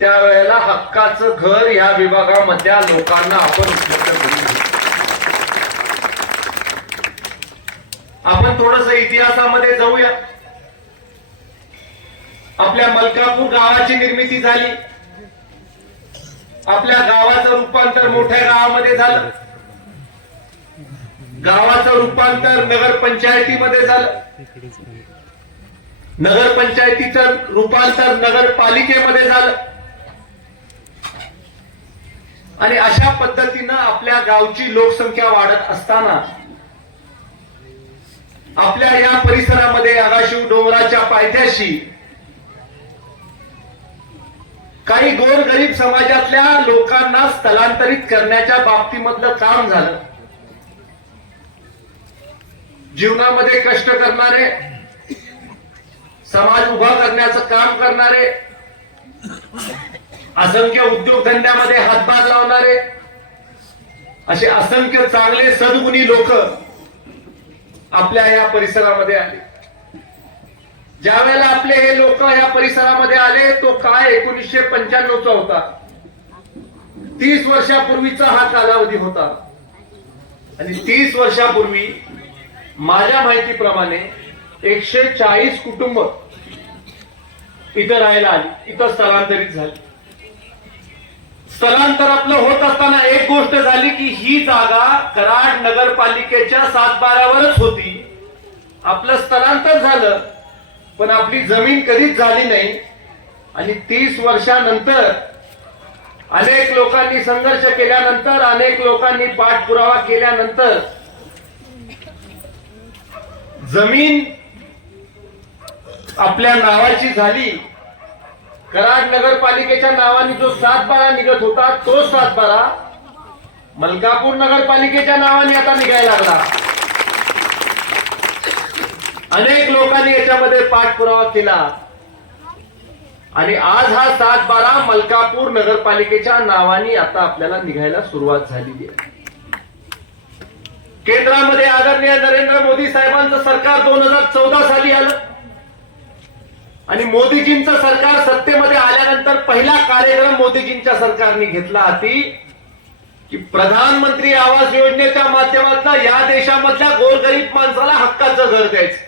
त्यावेळेला हक्काचं घर या विभागामधल्या लोकांना आपण उपलब्ध करून आपण थोडस इतिहासामध्ये जाऊया. आपल्या मलकापूर गावाची निर्मिती झाली. आपल्या गावाचं रूपांतर मोठ्या गावामध्ये झालं. गावाचं रूपांतर नगर पंचायतीमध्ये झालं. नगरपंचायतीचं रूपांतर नगरपालिकेमध्ये झालं. आणि अशा पद्धतीनं आपल्या गावची लोकसंख्या वाढत असताना आपल्या या परिसरामध्ये आगाशिव डोंगराच्या पायथ्याशी काही गोरगरीब समाजातल्या लोकांना स्थलांतरित करण्याच्या बाबतीमधलं काम झालं. जीवनामध्ये कष्ट करणारे समाज उभा करण्याचं काम करणारे असंख्य उद्योगधंद्यामध्ये हातभार लावणारे असे असंख्य चांगले सद्गुणी लोक आपल्या या परिसरामध्ये आले. ज्या वेळेला आपले हे लोक या परिसरामध्ये आले तो काय एकोणीसशे पंच्याण्णवचा होता. तीस वर्षापूर्वीचा हा कालावधी होता. आणि तीस वर्षापूर्वी माझ्या माहितीप्रमाणे एकशे चाळीस कुटुंब इथं राहायला आली इथं स्थलांतरित झाली. स्थलांतर आपलं होत असताना एक गोष्ट झाली की ही जागा कराड नगरपालिकेच्या सातबाऱ्यावरच होती. आपलं स्थलांतर झालं पण आपली जमीन कधीच झाली नाही. आणि तीस वर्षानंतर अनेक लोकांनी संघर्ष केल्यानंतर अनेक लोकांनी पाठपुरावा केल्यानंतर जमीन आपल्या नावाची झाली. कराड नगरपालिकेच्या नावाने जो सातबारा निघत होता तो सातबारा मलकापूर नगरपालिकेच्या नावाने आता निघायला लागला. अनेक लोकांनी याच्यामध्ये पाठपुरावा केला. आणि आज हा सातबारा मलकापूर नगरपालिकेच्या नावाने आता आपल्याला निघायला सुरुवात झालेली आहे. केंद्रामध्ये आदरणीय नरेंद्र मोदी साहेबांचं सरकार दोन हजार चौदा साली आलं. आणि मोदीजींचं सरकार सत्तेमध्ये आल्यानंतर पहिला कार्यक्रम मोदीजींच्या सरकारने घेतला हाती की प्रधानमंत्री आवास योजनेच्या माध्यमातून या देशामधल्या गोरगरीब माणसाला हक्काचं घर द्यायचं.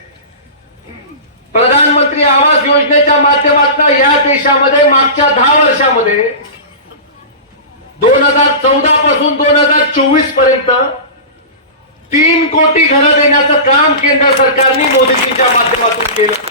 प्रधानमंत्री आवास योजनेच्या माध्यमातून या देशामध्ये मागच्या दहा वर्षामध्ये दोन हजार चौदा पासून दोन हजार चोवीसपर्यंत तीन कोटी घरं देण्याचं काम केंद्र सरकारने मोदीजींच्या माध्यमातून केलं.